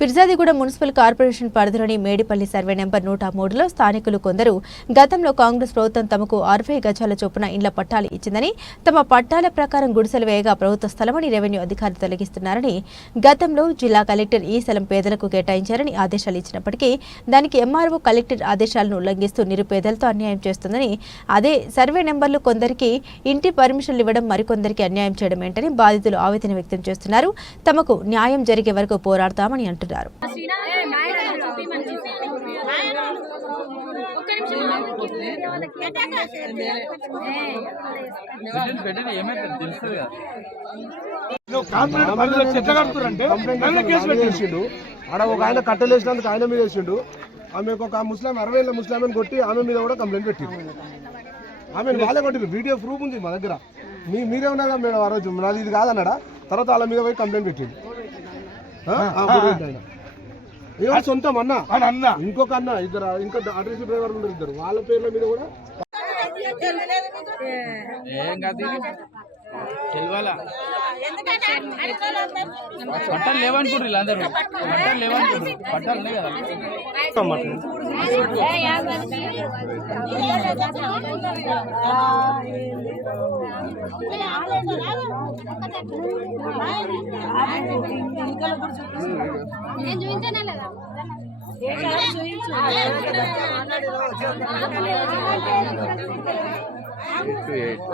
Peerzadiguda municipal corporation పరిధిలోని Medipalli survey number నూట మూడులో స్థానికులు కొందరు గతంలో కాంగ్రెస్ ప్రభుత్వం తమకు అరవై గజాల చొప్పున ఇండ్ల పట్టాలు ఇచ్చిందని తమ పట్టాల ప్రకారం గుడిసెలు వేయగా ప్రభుత్వ స్థలమని రెవెన్యూ అధికారులు తొలగిస్తున్నారని గతంలో జిల్లా కలెక్టర్ ఈ స్థలం పేదలకు కేటాయించారని ఆదేశాలు ఇచ్చినప్పటికీ దానికి ఎంఆర్ఓ కలెక్టర్ ఆదేశాలను ఉల్లంఘిస్తూ నిరుపేదలతో అన్యాయం చేస్తుందని అదే సర్వే నెంబర్లు కొందరికి ఇంటి పర్మిషన్లు ఇవ్వడం మరికొందరికి అన్యాయం చేయడం ఏంటని బాధితులు ఆవేదన వ్యక్తం చేస్తున్నారు. తమకు న్యాయం జరిగే వరకు పోరాడతామని అంటున్నారు. పెట్టండి ఆడ ఒక ఆయన కట్టలేసినందుకు ఆయన మీద వేసిండు ఆమెకు ఒక ముస్లాం అరవై ఏళ్ళ ముస్లాం కొట్టి ఆమె మీద కూడా కంప్లైంట్ పెట్టిండు ఆమె వాళ్ళే కొట్టిండు వీడియో ప్రూఫ్ ఉంది మా దగ్గర మీ మీరే ఉన్నారా మేడం ఆ రోజు నాది ఇది కాదన్నాడా తర్వాత వాళ్ళ మీద పోయి కంప్లైంట్ పెట్టిండు ఏమో సొంతం అన్న. అన్న. ఇంకొక అన్న ఇద్దరు ఇంకా అడ్రస్ డ్రైవర్ ఉన్నారు ఇద్దరు. వాళ్ళ పేర్ల మీద కూడా. తెలియాలా బట్టలు లేవనుకుంటారు ఇలా అందరూ బట్టలు లేవనుకుంటారు బట్టలు ఉన్నాయి కదా? నేను ఎయిట్ టు ఎయిట్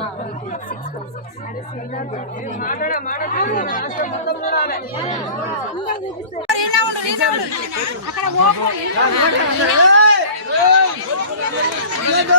ఎందుకు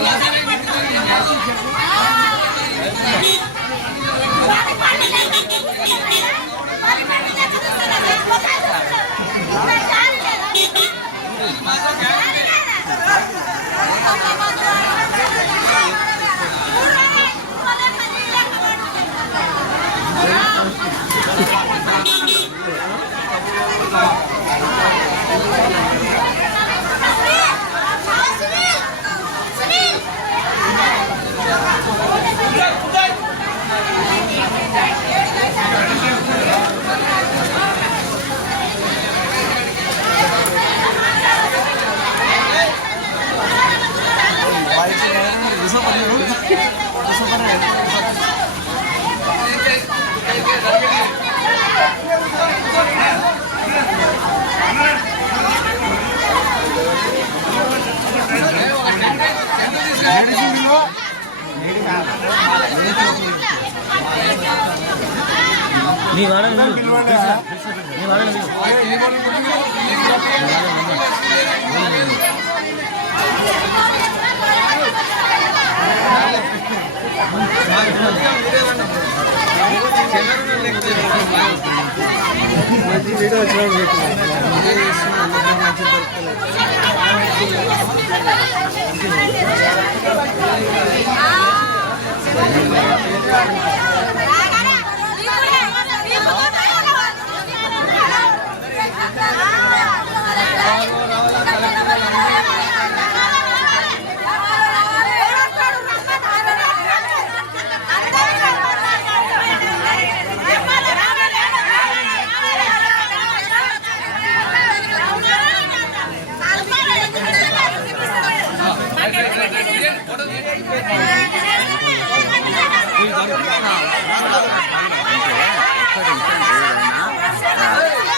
Yeah. మంచి వీడియో వచ్చిన మంచి ఇక్కడ ఇక్కడ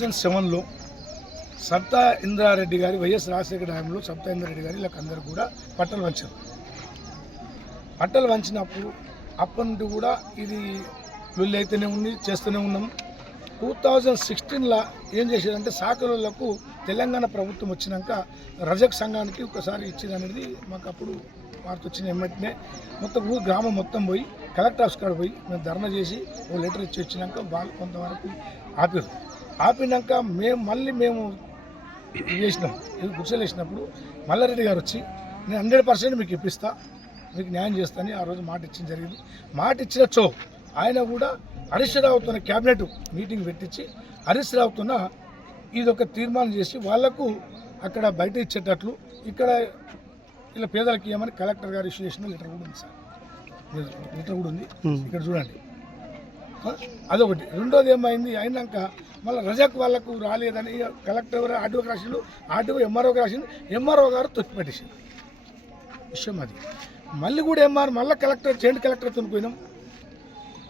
థౌజండ్ సెవెన్లో సప్తా ఇంద్రారెడ్డి గారి వైఎస్ రాజశేఖర డ్యాంలో సప్తా ఇంద్రారెడ్డి గారి వీళ్ళకందరూ కూడా పట్టలు వంచారు. పట్టలు వంచినప్పుడు అప్పటి నుండి కూడా ఇది లొల్లి అయితేనే ఉంది చేస్తూనే ఉన్నాం. టూ థౌజండ్ సిక్స్టీన్లో ఏం చేశారంటే సాకరులకు తెలంగాణ ప్రభుత్వం వచ్చినాక రజక్ సంఘానికి ఒకసారి ఇచ్చింది అనేది మాకు అప్పుడు వార్త వచ్చిన వెంటనే మొత్తం ఊరు గ్రామం మొత్తం పోయి కలెక్టర్ ఆఫీస్ కాడ పోయి మేము ధర్నా చేసి ఓ లెటర్ ఇచ్చి వచ్చినాక వాళ్ళు కొంతవరకు ఆపారు. ఆపినాక మేము మళ్ళీ మేము చేసినాం. ఇది గుర్సలు వేసినప్పుడు మల్లారెడ్డి గారు వచ్చి నేను హండ్రెడ్ పర్సెంట్ మీకు ఇప్పిస్తా మీకు న్యాయం చేస్తానని ఆ రోజు మాట ఇచ్చిన జరిగింది. మాట ఇచ్చినచ్చో ఆయన కూడా హరీష్ రావుతున్న క్యాబినెట్ మీటింగ్ పెట్టించి హరీష్ రావుతున్న ఇది ఒక తీర్మానం చేసి వాళ్ళకు అక్కడ బయట ఇచ్చేటట్లు ఇక్కడ ఇలా పేదలకు ఇవ్వమని కలెక్టర్ గారు ఇష్యూ చేసిన లెటర్ కూడా ఉంది సార్. లెటర్ కూడా ఉంది. ఇక్కడ చూడండి? అదొకటి. రెండోది ఏమైంది? అయినాక మళ్ళీ రజక్ వాళ్ళకు రాలేదని కలెక్టర్ గారు ఆర్డీఓకి రాసిండు. ఆర్డీఓ ఎంఆర్ఓకి రాసిండు. ఎంఆర్ఓ గారు తొక్కిపెట్టేసిండు విషయం అది. మళ్ళీ కూడా ఎంఆర్ మళ్ళీ కలెక్టర్ జాయింట్ కలెక్టర్ పోయినాం.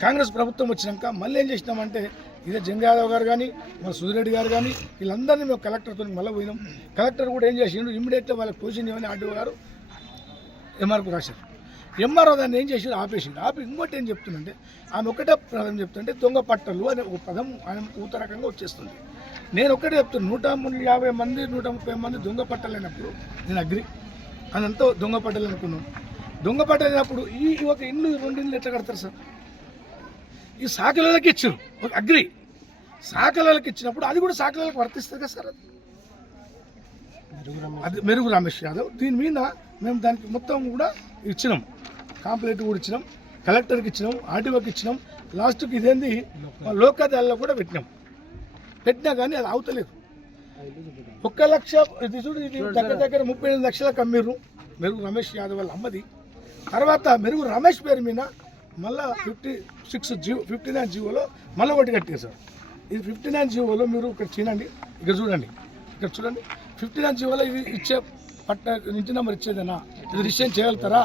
కాంగ్రెస్ ప్రభుత్వం వచ్చినాక మళ్ళీ ఏం చేసినామంటే ఇదే జంగ యాదవ్ గారు కానీ మన సుధిరెడ్డి గారు కానీ వీళ్ళందరినీ మేము కలెక్టర్తో మళ్ళీ పోయినాం. కలెక్టర్ కూడా ఏం చేసిండు? ఇమ్మీడియట్గా వాళ్ళకి పొజిషన్ ఇవ్వని ఆర్డీఓ గారు ఎంఆర్కు రాశారు. ఎంఆర్ఓ దాన్ని ఏం చేసి ఆపేసిండు. ఆపి ఇంకోటి ఏం చెప్తుందంటే ఆమె ఒకటే పదం చెప్తుంటే దొంగ పట్టలు అనే ఒక పదం ఆయన ఊత రకంగా వచ్చేస్తుంది. నేను ఒకటే చెప్తాను నూట యాభై మంది నూట ముప్పై మంది దొంగ పట్టలు అయినప్పుడు నేను అగ్రి. అదంతా దొంగ పట్టలు అనుకున్నాం. దొంగ పట్టలు అయినప్పుడు ఈ ఒక ఇల్లు రెండు ఇల్లు ఎట్లా కడతారు సార్? ఈ సాకలకి ఇచ్చారు. ఒక అగ్రి. సాకలకి ఇచ్చినప్పుడు అది కూడా సాకలకి వర్తిస్తుంది కదా సార్ అది? అది మెరుగు రమేష్ యాదవ్. దీని మీద మేము దానికి మొత్తం కూడా ఇచ్చినాం. కాంప్లైంట్ కూడా ఇచ్చినాం కలెక్టర్కి ఇచ్చినాం ఆర్టీఓకి ఇచ్చినాం. లాస్ట్కి ఇదేంది? లోకాదాలలో కూడా పెట్టినాం. పెట్టినా కానీ అది అవుతలేదు ఒక్క లక్ష ఇది చూడు ఇది దగ్గర దగ్గర ముప్పై ఎనిమిది లక్షలకు అమ్మిర్రు. మెరుగు రమేష్ యాదవ్ వాళ్ళ అమ్మది. తర్వాత మెరుగు రమేష్ పేరు మీద మళ్ళా fifty six GO fifty nine జీవోలో మళ్ళీ ఒకటి కట్టేశారు ఇది ఫిఫ్టీ నైన్ జీవోలో మీరు ఇక్కడ చూడండి ఇక్కడ చూడండి. ఇక్కడ చూడండి. ఫిఫ్టీ నైన్ జీవోలో ఇది ఇచ్చే పట్ట ఇంటి నెంబర్ ఇచ్చేదేనా? ఇది రిజిస్ట్రేషన్ చేయగలుగుతారా?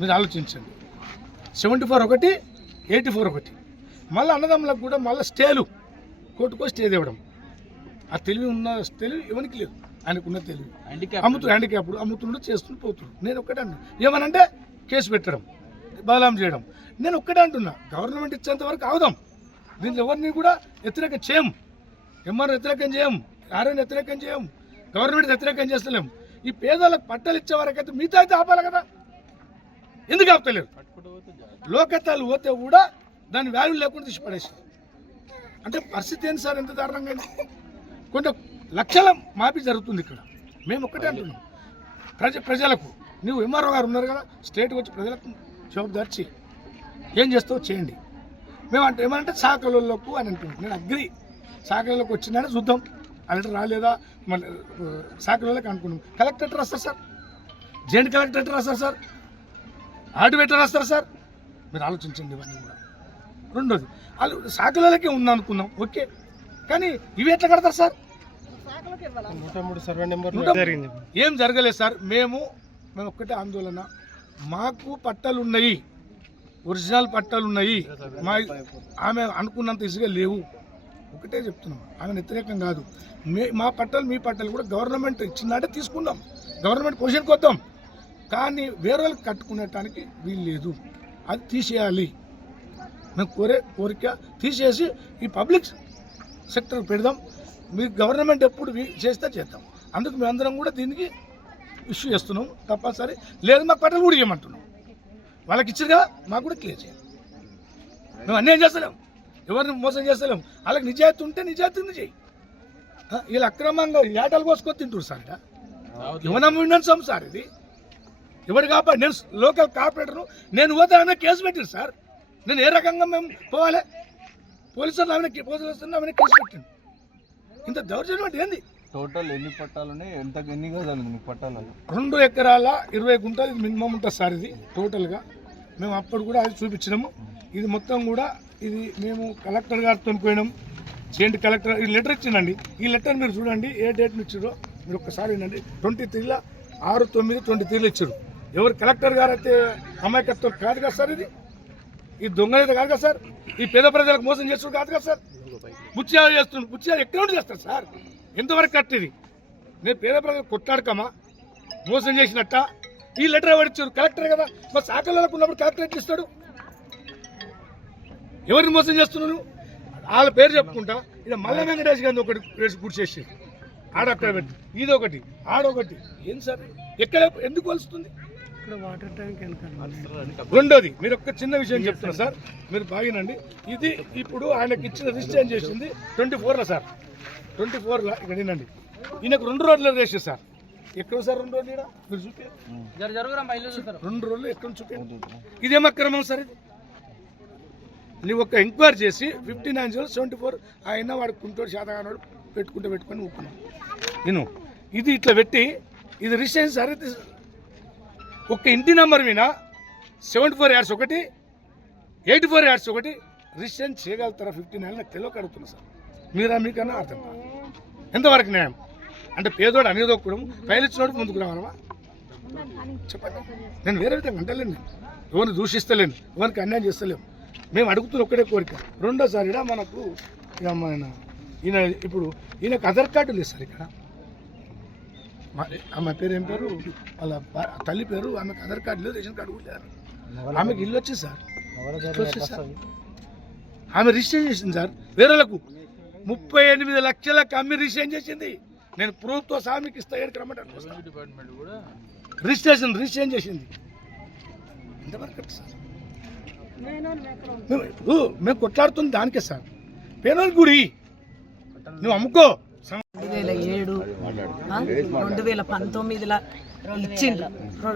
మీరు ఆలోచించండి. సెవెంటీ ఫోర్ ఒకటి ఎయిటీ ఫోర్ ఒకటి. మళ్ళీ అన్నదమ్ములకు కూడా మళ్ళీ స్టేలు. కోర్టుకో స్టే తేవడం. ఆ తెలివి ఉన్న తెలివి ఎవరికి లేదు. ఆయనకున్న తెలివి. అమ్ముతు హ్యాండిక్యాప్ అమ్ముతుండ్రు చేస్తుండ్రు పోతుండ్రు నేను ఒక్కటే అంటున్నా ఏమనంటే కేసు పెట్టడం బదలాం చేయడం. నేను ఒక్కటే అంటున్నా. గవర్నమెంట్ ఇచ్చేంత వరకు ఆగుదాం. దీంట్లో ఎవరిని కూడా వ్యతిరేకం చేయం. ఎంఆర్ వ్యతిరేకం చేయం. ఆర్ఎన్ వ్యతిరేకం చేయం. గవర్నమెంట్ వ్యతిరేకం చేస్తలేం. ఈ పేదలకు పట్టలు ఇచ్చే వరకైతే మిగతా అయితే ఆపాలి కదా. ఎందుకు ఆపుతలేరు లోకత్తాలు పోతే కూడా దాని వాల్యూ లేకుండా తీసి పడేసి అంటే పరిస్థితి ఏంటి సార్ ఎంత దారుణంగా? కొంత లక్షల మాఫీ జరుగుతుంది ఇక్కడ. మేము ఒక్కటే అంటున్నాం. ప్రజ ప్రజలకు నువ్వు ఎంఆర్ఓ గారు ఉన్నారు కదా స్టేట్కి వచ్చి ప్రజలకు జవాబుదారి చేయి ఏం చేస్తావు చేయండి. మేము అంటే ఏమంటే శాఖలకు అని అంటున్నాం. నేను అగ్రి శాఖలకు వచ్చిందని చూద్దాం. అలాంటి రాలేదా? మన శాఖలకు అనుకున్నాం. కలెక్టర్ రాస్తారు సార్? జాయింట్ కలెక్టర్ రాస్తారు సార్? ఆర్డివేటర్ రాస్తారు సార్? మీరు ఆలోచించండి ఇవన్నీ కూడా. రెండోది వాళ్ళు శాఖలకే ఉంది అనుకుందాం ఓకే. కానీ ఇవి ఎట్లా కడతారు సార్? నూట- ఏం జరగలేదు సార్. మేము మేము ఒక్కటే ఆందోళన. మాకు పట్టాలు ఉన్నాయి ఒరిజినల్ పట్టాలు ఉన్నాయి మా ఆమె అనుకున్నంత ఇసుగా లేవు. ఒకటే చెప్తున్నాం. ఆమె వ్యతిరేకం కాదు. మే మా పట్టాలు మీ పట్టాలు కూడా గవర్నమెంట్ ఇచ్చిందంటే తీసుకుందాం. గవర్నమెంట్ పొజిషన్కి వద్దాం. కానీ వేరే వాళ్ళకి కట్టుకునేటానికి వీలు లేదు. అది తీసేయాలి. మేము కోరే కోరిక తీసేసి ఈ పబ్లిక్ సెక్టర్ పెడదాం. మీరు గవర్నమెంట్ ఎప్పుడు చేస్తే చేద్దాం. అందుకు మేమందరం కూడా దీనికి ఇష్యూ చేస్తున్నాం తప్పనిసరి. లేదు మాకు పట్టలు కూడా ఇవ్వమంటున్నాం. వాళ్ళకి ఇచ్చారు కదా మాకు కూడా క్లియర్ చేయాలి మేము అన్యాయం చేస్తలేం. ఎవరిని మోసం చేస్తలేం. వాళ్ళకి నిజాయితీ ఉంటే నిజాయితీని చేయి వీళ్ళు అక్రమంగా ఏటలు కోసుకొని తింటారు సార్. యువనమ్మ ఇండియన్ సార్ ఇది. ఎవరు కాబట్టి నేను లోకల్ కార్పొరేటర్ను నేను పోతానని కేసు పెట్టారు సార్. నేను ఏ రకంగా మేము పోవాలి? పోలీసులు ఆమె పోలీసులు ఆమె కేసు పెట్టిండు ఇంత దౌర్జన్యం అంటే ఏంది? టోటల్ ఎన్ని పట్టాలు ఎంత ఎన్ని గజాలు మీకు పట్టాలు రెండు ఎకరాల ఇరవై గుంటలు ఇది మినిమం ఉంటుంది సార్ ఇది టోటల్గా. మేము అప్పుడు కూడా అది చూపించినాము. ఇది మొత్తం కూడా ఇది మేము కలెక్టర్ గారితో పోయినాం. చేయండి కలెక్టర్ ఈ లెటర్ ఇచ్చిందండి. ఈ లెటర్ మీరు చూడండి ఏ డేట్ని ఇచ్చారో మీరు ఒక్కసారి వినండి. ట్వంటీ త్రీల ఆరు తొమ్మిది ట్వంటీ త్రీలో ఇచ్చారు. ఎవరు కలెక్టర్ గారు అయితే అమాయకత్వం కాదు కదా సార్ ఇది? ఈ దొంగలైతే కాదు కదా సార్? ఈ పేద ప్రజలకు మోసం చేస్తుడు కాదు కదా సార్? బుచ్చాలు చేస్తుండు బుచ్చాలు ఎక్కడ చేస్తారు సార్? ఎంతవరకు కట్టేది నేను పేద ప్రజలు కొట్లాడకమా? మోసం చేసినట్ట? ఈ లెటర్ ఎవరిచ్చారు కలెక్టర్ కదా? మరి శాఖలకు ఉన్నప్పుడు కలెక్టర్ ఎట్లా ఇస్తాడు? ఎవరిని మోసం చేస్తున్నాను వాళ్ళ పేరు చెప్పుకుంటా. ఇలా మల్ల వెంకటేష్ గారిని ఒకటి వేసి చేసేది. ఆడక్కడ పెట్టి. ఇది ఒకటి ఆడొకటి. ఏం సార్ ఎక్కడ ఎందుకు వలుస్తుంది రెండోది మీరు ఒక చిన్న విషయం చెప్తున్నా సార్. మీరు బాగినండి. ఇది ఇప్పుడు ఆయనకి ఇచ్చిన రిజిస్ట్రేషన్ చేసింది ట్వంటీ ఫోర్లో సార్. ట్వంటీ ఫోర్లో ఇక్కడ వినండి. ఈయనకు రెండు రోజులు రేసి సార్. ఎక్కడ సార్ రెండు రోజులు? మీరు చూపి. రెండు రోజులు ఎక్కడ చూపి? ఇదేం అక్రమం సార్ ఇది. నువ్వు ఒక ఎంక్వైరీ చేసి fifty nine zero seventy four ఆయన వాడు కుంటోడు శాతగానోడు పెట్టుకుంటే పెట్టుకొని ఊపుకున్నాం నేను ఇది ఇట్లా పెట్టి ఇది రిజిస్ట్రేషన్ సార్ ఒక్క ఒక ఇంటి నెంబర్ మీద సెవెంటీ ఫోర్ యాడ్స్ ఒకటి ఎయిటీ ఫోర్ యాడ్స్ ఒకటి రిజిస్ట్రేషన్ చేయగలుగుతారా ఫిఫ్టీన్ నైన్ నాకు తెలియక అడుగుతున్నా సార్. మీరా మీకన్నా అర్థం ఎంతవరకు న్యాయం? అంటే పేదోడు అనేది ఒక్కడం పైలిచ్చినోడు ముందుకు రావాలవా చెప్పండి. నేను వేరే విధంగా అంటలేను ఎవరిని దూషిస్తలేను ఎవరికి అన్యాయం చేస్తలేము మేము అడుగుతున్న ఒక్కడే కోరిక. రెండోసారి మనకు ఇక మన ఈయన ఇప్పుడు ఈయనకు ఆధార్ కార్డు లేదు సార్ ఇక్కడ. ఆమె పేరు ఏం పేరు? వాళ్ళ తల్లి పేరు ఆమెకు ఆధార్ కార్డు లేదు రేషన్ కార్డు కూడా లేదు. ఆమెకి ఇల్లు వచ్చింది సార్. ఆమె రిజిస్ట్రేషన్ చేసింది సార్. వేరేలకు ముప్పై ఎనిమిది లక్షలకు అమ్మి రిజిస్ట్రేషన్ చేసింది. నేను ప్రూఫ్తో సామికి ఇస్తా డిపార్ట్మెంట్ కూడా? రిజిస్ట్రేషన్ రిజిస్ట్రేషన్ చేసింది. సార్? ఇప్పుడు మేము కొట్లాడుతుంది దానికే సార్. పేదోళ్ళ గుడి. నువ్వు అమ్ముకో. ఏడు రెండు వేల పంతొమ్మిదిలో ఇచ్చిండ్రు.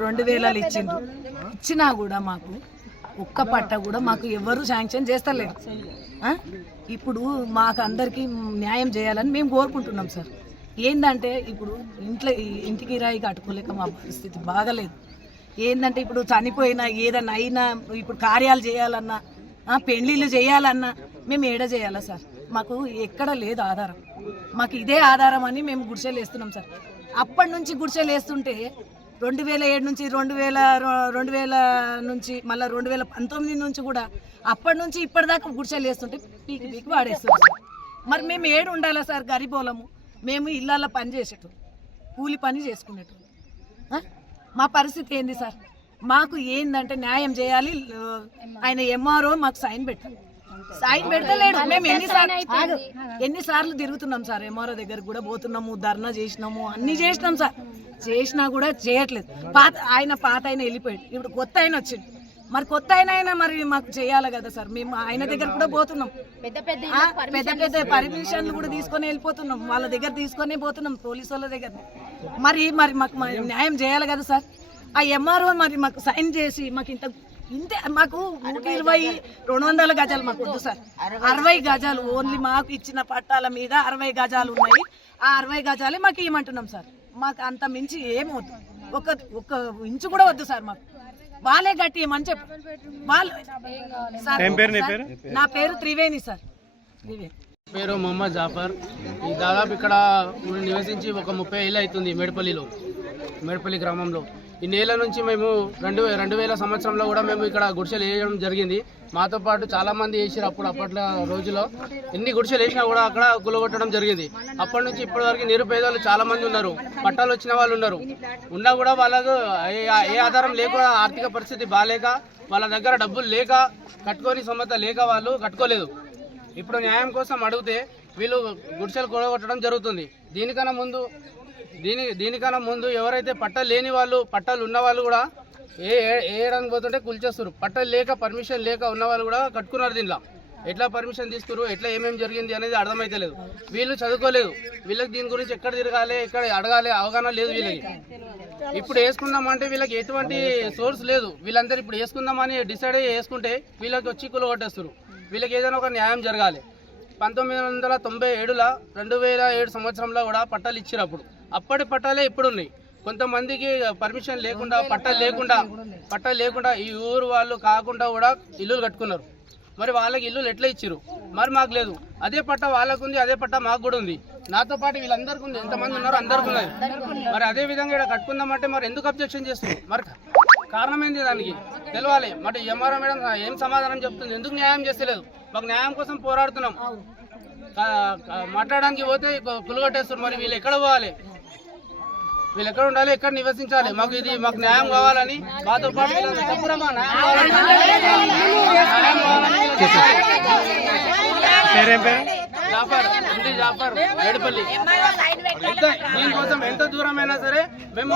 రెండు వేలలో ఇచ్చిండ్రు. ఇచ్చినా కూడా మాకు ఒక్క పట్ట కూడా మాకు ఎవరు శాంక్షన్ చేస్తలేరు ఇప్పుడు మాకు అందరికీ న్యాయం చేయాలని మేము కోరుకుంటున్నాం సార్. ఏంటంటే ఇప్పుడు ఇంట్లో ఇంటికి రాయి కట్టుకోలేక మా పరిస్థితి బాగలేదు. ఏంటంటే ఇప్పుడు చనిపోయినా ఏదన్నా అయినా ఇప్పుడు కార్యాలు చేయాలన్నా పెళ్ళిళ్ళు చేయాలన్నా మేము ఏడ చేయాలా సార్? మాకు ఎక్కడ లేదు ఆధారం. మాకు ఇదే ఆధారం అని మేము గుడిసెలు వేస్తున్నాం సార్. అప్పటి నుంచి గుడిసెలు వేస్తుంటే రెండు వేల ఏడు నుంచి రెండు వేల రెండు వేల నుంచి మళ్ళీ రెండు వేల పంతొమ్మిది నుంచి కూడా అప్పటి నుంచి ఇప్పటిదాకా గుడిసెలు వేస్తుంటే పీకి పీకి వాడేస్తున్నాం సార్. మరి మేము ఏడు ఉండాలా సార్ గరిబోలము మేము ఇళ్ళల్లో పని చేసేటోళ్ళు కూలి పని చేసుకునేటోళ్ళు. మా పరిస్థితి ఏంది సార్? మాకు ఏందంటే న్యాయం చేయాలి ఆయన ఎంఆర్ఓ మాకు సైన్ పెట్టాలి. సైన్ పెడతలేడు. మేము ఎన్నిసార్లు. ఎన్నిసార్లు తిరుగుతున్నాం సార్? ఎంఆర్ఓ దగ్గర కూడా పోతున్నాము ధర్నా చేసినాము అన్ని చేసినాం సార్. చేసినా కూడా చేయట్లేదు. పాత ఆయన పాత ఆయన వెళ్ళిపోయాడు. ఇప్పుడు కొత్త ఆయన వచ్చిండు. మరి కొత్త ఆయన అయినా మరి మాకు చేయాలి కదా సార్. మేము ఆయన దగ్గర కూడా పోతున్నాం. పెద్ద పెద్ద పెద్ద పెద్ద పర్మిషన్లు కూడా తీసుకొని వెళ్ళిపోతున్నాం. వాళ్ళ దగ్గర తీసుకొని పోతున్నాం పోలీసు వాళ్ళ దగ్గర. మరి మరి మాకు న్యాయం చేయాలి కదా సార్. ఆ ఎంఆర్ఓ మరి మాకు సైన్ చేసి మాకు ఇంత ఇంతే మాకు నూట ఇరవై రెండు వందల గజాలు మాకు వద్దు సార్. అరవై గజాలు. ఓన్లీ మాకు ఇచ్చిన పట్టాల మీద అరవై గజాలు ఉన్నాయి. ఆ అరవై గజాలే మాకు ఇవ్వమంటున్నాం సార్. మాకు అంత మించి ఏం వద్దు. ఒక ఒక ఇంచు కూడా వద్దు సార్ మాకు. వాళ్ళే గట్టి ఇవ్వమని చెప్పు. వాళ్ళు సార్, సార్, నా పేరు త్రివేణి సార్. త్రివేణి. పేరు మొహమ్మద్ జాఫర్. ఈ దాదాపు ఇక్కడ నివసించి ఒక ముప్పై ఏళ్ళు అవుతుంది మేడపల్లిలో మేడపల్లి గ్రామంలో. ఈ నేల నుంచి మేము రెండు రెండు వేల సంవత్సరంలో కూడా మేము ఇక్కడ గుడిసెలు వేయడం జరిగింది. మాతో పాటు చాలామంది వేసారు అప్పుడు అప్పట్లో రోజులో ఎన్ని గుడిసెలు వేసినా కూడా అక్కడ గులగొట్టడం జరిగింది. అప్పటి నుంచి ఇప్పటి వరకు నిరుపేదలు చాలామంది ఉన్నారు. పట్టాలు వచ్చిన వాళ్ళు ఉన్నారు. ఉన్నా కూడా వాళ్ళకు ఏ- ఏ ఆధారం లేకుండా ఆర్థిక పరిస్థితి బాగాలేక వాళ్ళ దగ్గర డబ్బులు లేక కట్టుకొని సమత లేక వాళ్ళు కట్టుకోలేదు. ఇప్పుడు న్యాయం కోసం అడిగితే వీళ్ళు గుడిసెలు కూడగొట్టడం జరుగుతుంది. దీనికన్నా ముందు దీని దీనికన్నా ముందు ఎవరైతే పట్టాలు లేని వాళ్ళు పట్టాలు ఉన్న వాళ్ళు కూడా ఏ వేయడానికి పోతుంటే కూల్చేస్తారు పట్టాలు లేక పర్మిషన్ లేక ఉన్న వాళ్ళు కూడా కట్టుకున్నారు దీనిలో. ఎట్లా పర్మిషన్ తీసుకురు ఎట్లా ఏమేమి జరిగింది అనేది అర్థమైతలేదు వీళ్ళు చదువుకోలేదు. వీళ్ళకి దీని గురించి ఎక్కడ తిరగాలి ఎక్కడ అడగాలి అవగాహన లేదు వీళ్ళకి. ఇప్పుడు వేసుకుందాం అంటే వీళ్ళకి ఎటువంటి సోర్స్ లేదు. వీళ్ళందరూ ఇప్పుడు వేసుకుందామని డిసైడ్ అయ్యి వేసుకుంటే వీళ్ళకి వచ్చి కొట్టేస్తారు వీళ్ళకి ఏదైనా ఒక న్యాయం జరగాలి. పంతొమ్మిది వందల తొంభై ఏడులో రెండు వేల ఏడు సంవత్సరంలో కూడా పట్టాలు ఇచ్చారు అప్పటి పట్టాలే ఇప్పుడున్నాయి. కొంతమందికి పర్మిషన్ లేకుండా పట్టాలు లేకుండా పట్టాలు లేకుండా ఈ ఊరు వాళ్ళు కాకుండా కూడా ఇల్లులు కట్టుకున్నారు. మరి వాళ్ళకి ఇల్లులు ఎట్లా ఇచ్చారు మరి మాకు లేదు. అదే పట్ట వాళ్ళకు ఉంది అదే పట్ట మాకు కూడా ఉంది. నాతో పాటు వీళ్ళందరికీ ఉంది. ఎంతమంది ఉన్నారో అందరికీ ఉన్నది మరి అదే విధంగా ఇక్కడ కట్టుకుందామంటే మరి ఎందుకు అబ్జెక్షన్ చేస్తుంది మరి కారణం ఏంది దానికి? తెలవాలి. మరి ఎంఆర్ఓ మేడం ఏం సమాధానం చెప్తుంది? ఎందుకు న్యాయం చేస్తలేదు? మాకు న్యాయం కోసం పోరాడుతున్నాం. మాట్లాడడానికి పోతే కులగొట్టేస్తారు మరి వీళ్ళు ఎక్కడ పోవాలి? వీళ్ళు ఎక్కడ ఉండాలి ఎక్కడ నివసించాలి? మాకు ఇది మాకు న్యాయం కావాలని మాతో పాటు జాఫర్ ఎండి జాఫర్ దీనికోసం ఎంత దూరం అయినా సరే మేము